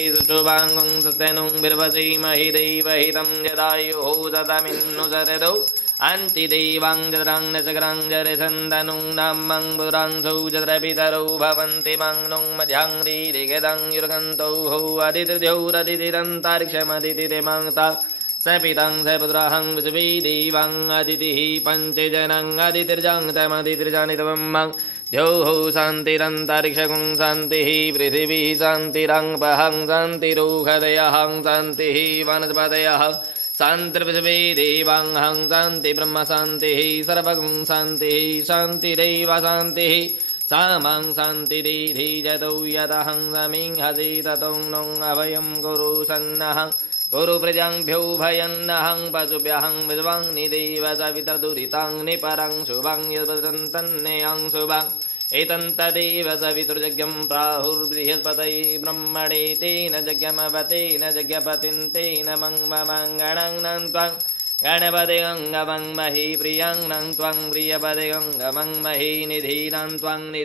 शुभांगं सत्यनुं बिर्वसीमहि देवहितं जदायुः सतमिन्नु शरदौ अन्तिदेवां जरां न चक्रां जरसन्दनुं नामं पुरांसौ जत्रपितरौ भवन्ति माङ्नुं मध्याङ्ग्रीरिगदं युर्गन्तौ हौ अदितिर्द्यौरदितिरन्तार्क्षमदितिरिमाङ्ता सपितं सपुत्रहं पृथिवी देवां अदितिः पञ्चजनं अदितिर्जाङ्तमदितिर्जानितमं द्यौः शान्तिरन्तरिक्षगुं शान्तिः पृथिवी शान्तिरङ्पहं शान्तिरूहदयहं शान्तिः वनस्पतयः शान्तिर्पृथिवी देवांहं शान्ति ब्रह्म शान्तिः सर्वगुं शान्तिः शान्तिरेव शान्तिः सामं शान्तिरिधि जतौ यतहं समिं हसि ततौ नो अभयं कुरु सन्नहं गुरु प्रजाभ्यो भयन्नहं पशुभ्यहं विद्वां निदेव सवितर्दुरितां निपरं शुभं यद्वदन्तन्नेयं शुभं एतन्तदेव सवितुर्यज्ञं प्राहुर्बृहस्पतये ब्रह्मणे तेन यज्ञमवतेन यज्ञपतिं तेन मङ्गलं त्वं गणपतिं गमङ्महि प्रियं त्वं प्रियपतिं गमङ्महि निधीनं त्वं निधि